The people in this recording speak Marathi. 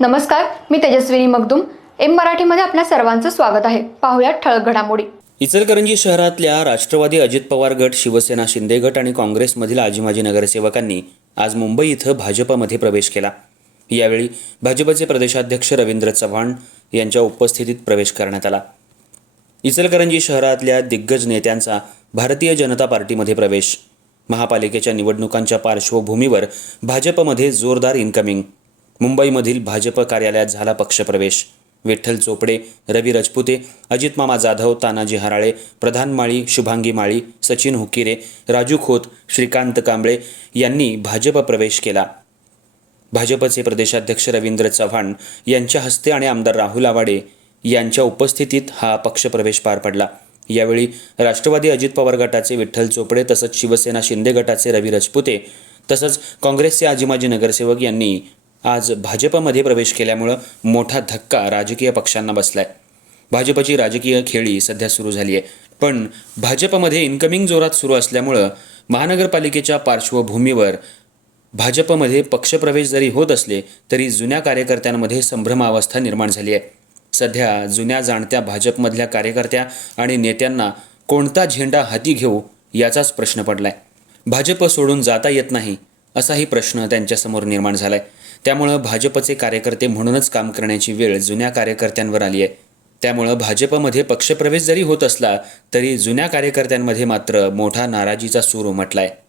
नमस्कार मी तेजस्विनी मगदुम. एम मराठीमध्ये आपल्या सर्वांचं स्वागत आहे. पाहुयात ठळक घडामोडी. इचलकरंजी शहरातल्या राष्ट्रवादी अजित पवार गट शिवसेना शिंदे गट आणि काँग्रेसमधील आजी माजी नगरसेवकांनी आज मुंबई इथं भाजपमध्ये प्रवेश केला. यावेळी भाजपचे प्रदेशाध्यक्ष रवींद्र चव्हाण यांच्या उपस्थितीत प्रवेश करण्यात आला. इचलकरंजी शहरातल्या दिग्गज नेत्यांचा भारतीय जनता पार्टीमध्ये प्रवेश. महापालिकेच्या निवडणुकांच्या पार्श्वभूमीवर भाजपमध्ये जोरदार इन्कमिंग मुंबईमधील भाजप कार्यालयात झाला पक्षप्रवेश. विठ्ठल चोपडे रवी रजपुते अजित मामा जाधव तानाजी हराळे प्रधान माळी शुभांगी माळी सचिन हुकिरे राजू खोत श्रीकांत कांबळे यांनी भाजप प्रवेश केला. भाजपचे प्रदेशाध्यक्ष रवींद्र चव्हाण यांच्या हस्ते आणि आमदार राहुल आवाडे यांच्या उपस्थितीत हा पक्षप्रवेश पार पडला. यावेळी राष्ट्रवादी अजित पवार गटाचे विठ्ठल चोपडे तसंच शिवसेना शिंदे गटाचे रवी रजपुते तसंच काँग्रेसचे आजीमाजी नगरसेवक यांनी आज भाजपमध्ये प्रवेश केल्यामुळं मोठा धक्का राजकीय पक्षांना बसलाय. भाजपची राजकीय खेळी सध्या सुरू झाली आहे पण भाजपमध्ये इन्कमिंग जोरात सुरू असल्यामुळं महानगरपालिकेच्या पार्श्वभूमीवर भाजपमध्ये पक्षप्रवेश जरी होत असले तरी जुन्या कार्यकर्त्यांमध्ये संभ्रमावस्था निर्माण झाली आहे सध्या जुन्या जाणत्या भाजपमधल्या कार्यकर्त्या आणि नेत्यांना कोणता झेंडा हाती घेऊ याचाच प्रश्न पडलाय. भाजप सोडून जाता येत नाही असाही प्रश्न त्यांच्यासमोर निर्माण झालाय. त्यामुळं भाजपचे कार्यकर्ते म्हणूनच काम करण्याची वेळ जुन्या कार्यकर्त्यांवर आली आहे. त्यामुळं भाजपमध्ये पक्षप्रवेश जरी होत असला तरी जुन्या कार्यकर्त्यांमध्ये मात्र मोठा नाराजीचा सूर उमटला आहे